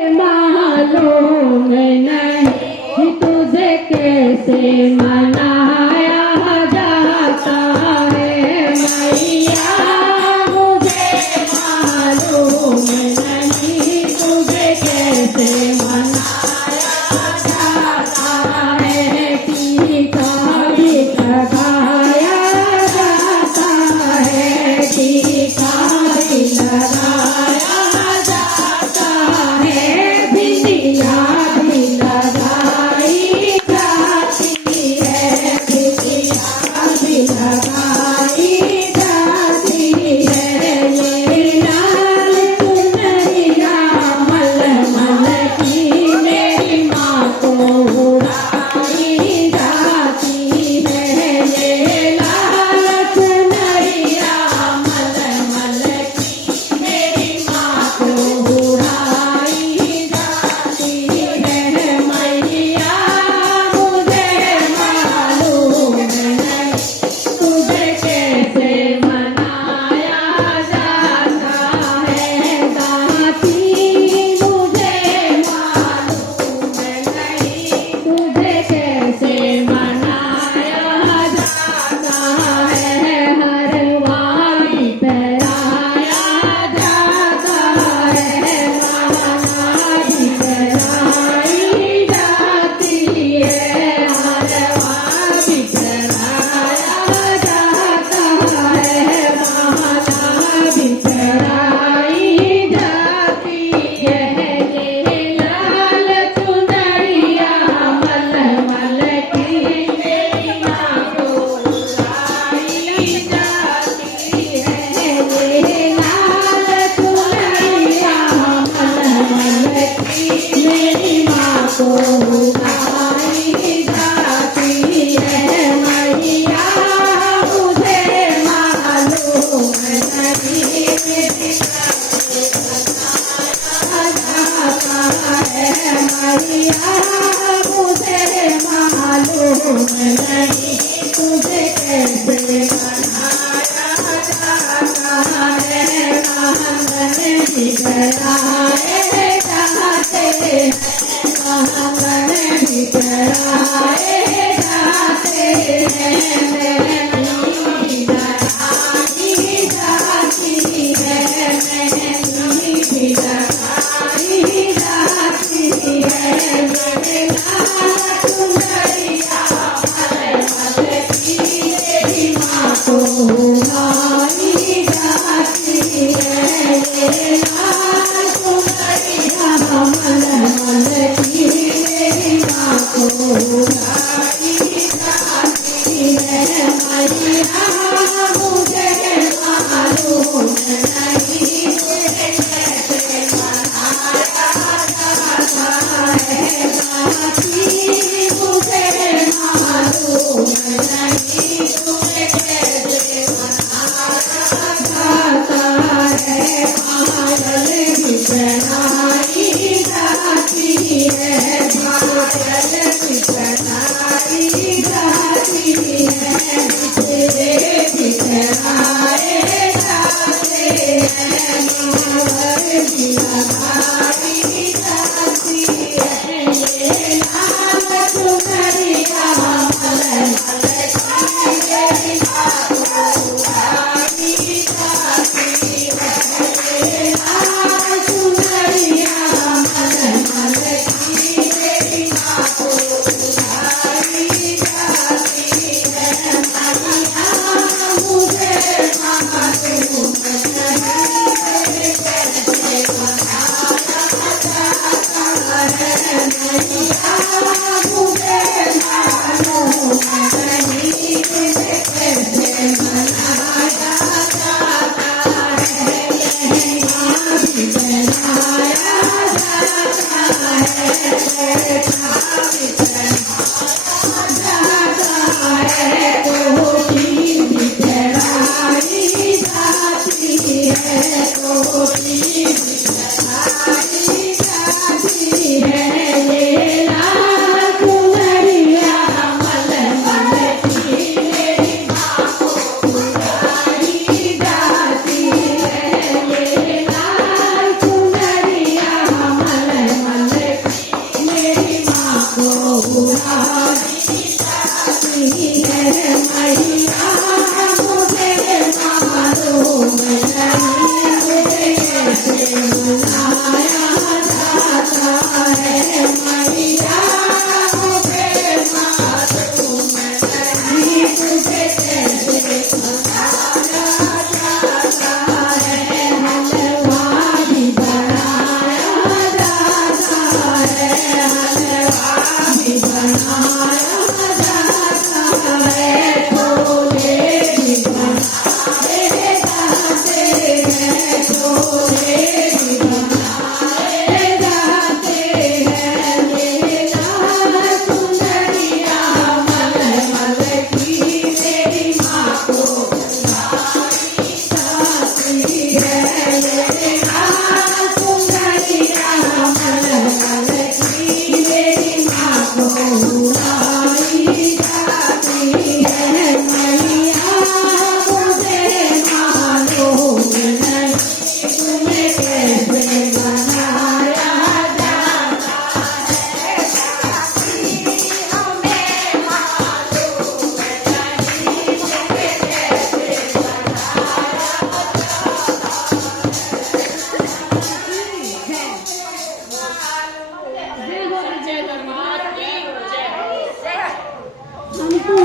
मालूम नहीं तुझे कैसे मनाया जाता है मैया मुझे मालूम नहीं तुझे कैसे मनाया जाता है टीका भी लगाया जाता है टीका भी लगाया जाता है बिंदिया भी लगाई जाती है बिंदिया भी लगाई जाती है ये लाल चुनरिया मलमल की मेरी माँ को उड़ाई जाती है ये लाल चुनरिया मलमल की मेरी माँ को उड़ाई जाती है मैया मुझे मालूम नहीं तुझे कैसे मनाया जाता है दासी मुझे मालूम नहीं तुझे कैसे मनाया जाता है हर वाली पहराया जाता है माला भी पहराई जाती है हर वाली पहराया जाता है माला भी पहराई जाती है ये लाल चुनरिया मलमल की मेरी माँ को उड़ाई जाती है ये लाल चुनरिया मलमल की मेरी माँ को उड़ाई जाती है मैया मुझे मालूम नहीं मेरी जाता है मैया मुझे मालूम नहीं तुझे कैसे मनाया जाता है आंगन भी कराए जाते हैं आंगन भी कराए जाते हैं मेहंदी भी लगाई जाती है मेहंदी भी लगाई जाती है मेरे लाल चुनरिया मलमल की मेरी माँ को उड़ाई जाती है ये लाल चुनरिया मलमल की मेरी माँ को उड़ाई जाती है मैया मुझे मालूम नहीं तुझे कैसे मनाया जाता है दासी मुझे मालूम नहीं तुझे कैसे मनाया जाता है पायल भी पहनाई जाती है पायल भी पहनाई जाती है तेरे भी पहनाए जाते हैं मावर भी लगाई जाती है ये लाल चुनरिया मलमल की मेरी माँ को उड़ाई जाती है ये लाल चुनरिया मलमल की मेरी माँ को उड़ाई जाती है मैया मुझे मालूम नहीं तुझे कैसे मनाया जाता है मैया मुझे मालूम नहीं तुझे कैसे मनाया जाता है लहंगा भी पहनाया जाता है लहंगा भी पहनाया जाता है टोपी भी पहनाई जाती है टोपी भी पहनाई जाती है ये लाल भी बनाया जाता है छोले भी बनाए जाते हैं छोले भी बनाए जाते हैं ये लाल सुंदरिया मल मल की मेरी माँ को बुलाई जाती है ये लाल सुंदरिया मल मल की मेरी माँ को बुलाई जाती है मैया मुझे मालूम नहीं तुम्हें कैसे बनाया जाता है हमें मालूम नहीं तुम्हें कैसे जय जगन्नाथ की जय। हमको